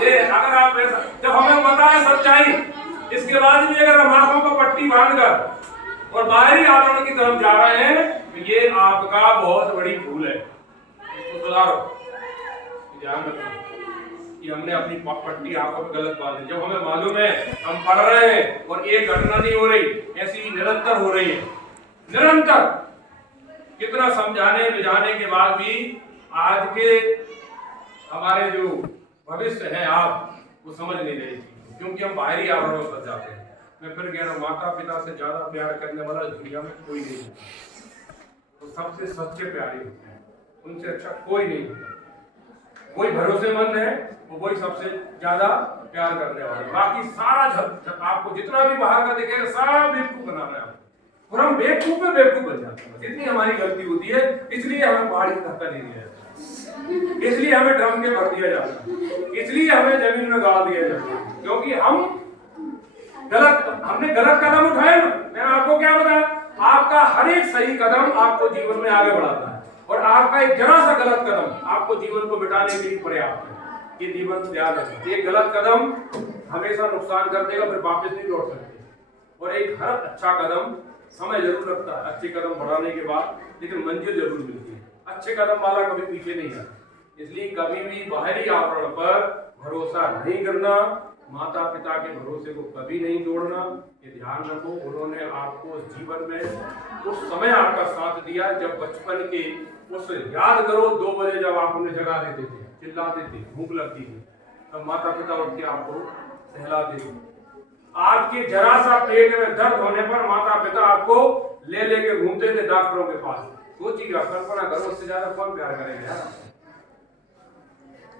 ये अगर आप ऐसा जब हमें पता है सच्चाई, इसके बाद भी अगर हम आंखों को पट्टी बांधकर और बाहरी आवरण की तरफ जा रहे हैं तो ये आपका बहुत बड़ी भूल है। इसको सुधारो, ध्यान रखना कि हमने अपनी पट्टी आंखों पे गलत बांधी। जब हमें मालूम है, हम पढ़ रहे हैं और एक घटना नहीं हो रही, ऐसी निरंतर हो रही है, निरंतर। कितना समझाने बुझाने के बाद भी आज के हमारे जो भविष्य है आप वो समझ नहीं रहे, क्योंकि हम बाहरी आवरणों पर जाते हैं। मैं फिर कह रहा हूँ, माता पिता से ज्यादा प्यार करने वाला दुनिया में कोई नहीं होता। तो सबसे सच्चे प्यारे होते हैं, उनसे अच्छा कोई नहीं होता। कोई भरोसेमंद है वो वही सबसे ज्यादा प्यार करने वाला। बाकी सारा आपको जितना भी बाहर का दिखेगा सब बेवकूफ बना रहे हैं, और हम बेवकूफ में बेवकूफ बन जाते हैं। जितनी हमारी गलती होती है, इसलिए हमें पहाड़ी का धक्का नहीं दिया जाता, इसलिए हमें ड्रम के भर दिया जाता है, इसलिए हमें जमीन में गाड़ दिया जाता है, क्योंकि हमने गलत कदम उठाए ना। मैं आपको क्या बताया, आपका हर एक सही कदम आपको जीवन में आगे बढ़ाता है, और आपका एक जरा सा गलत कदम आपको जीवन को मिटाने के लिए पर्याप्त है। ये जीवन को याद रखें, एक गलत कदम हमेशा नुकसान कर देगा, फिर वापस नहीं लौट सकते। और एक हर अच्छा कदम, समय जरूर लगता है अच्छे कदम बढ़ाने के बाद, लेकिन मंजिल जरूर मिलती है। अच्छे कदम वाला कभी पीछे नहीं जाता। इसलिए कभी भी बाहरी आवरण पर भरोसा नहीं करना, माता पिता के भरोसे को कभी नहीं तोड़ना, ये ध्यान रखो। उन्होंने आपको जीवन में उस समय आपका साथ दिया जब बचपन के उस याद करो 2 बजे जब आप उन्हें जगा देते थे, चिल्लाते थे, भूख लगती थी, तब माता पिता उठ के आपको सहलाते थे। आपके जरा सा पेट में दर्द होने पर माता पिता आपको ले लेके घूमते थे डॉक्टरों के पास। सोचिएगा, कल्पना करो, उससे ज्यादा कौन प्यार करेगा यार।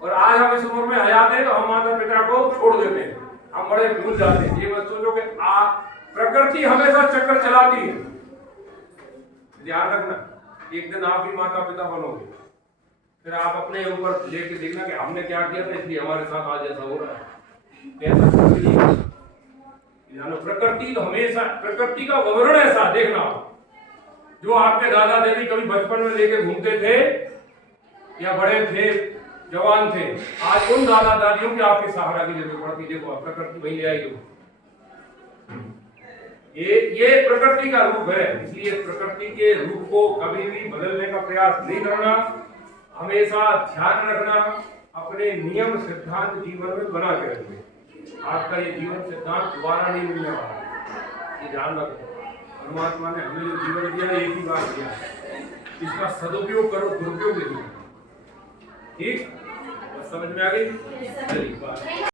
और आज हम इस उम्र में हयात हैं तो हम माता पिता को छोड़ देते हैं, हम बड़े भूल जाते हैं। ये मत सोचो कि प्रकृति हमेशा चक्कर चलाती है। ध्यान रखना, एक दिन आप भी माता पिता बनोगे, फिर आप अपने ऊपर लेके देखना कि हमने क्या किया था इसलिए हमारे साथ आज ऐसा हो रहा है। प्रकृति तो हमेशा, प्रकृति का विवरण ऐसा देखना, जो आपके दादा दादी कभी बचपन में लेके घूमते थे या बड़े थे, जवान थे, आज उन दादा दादियों की आपकी सहारा की जरूरत पड़ती है। देखो प्रकृति वही ले आई। ये प्रकृति का रूप है, इसलिए प्रकृति के रूप को कभी भी बदलने का प्रयास नहीं करना। हमेशा ध्यान रखना, अपने नियम सिद्धांत जीवन में बना के रखिए। आपका ये जीवन सिद्धांत दोबारा नहीं मिलने वाला, ये ध्यान रखो। परमात्मा ने हमें जो जीवन दिया है, एक ही बात दिया, इसका सदुपयोग करो, दुरुपयोग नहीं। ठीक, समझ में आ गई? चलिए।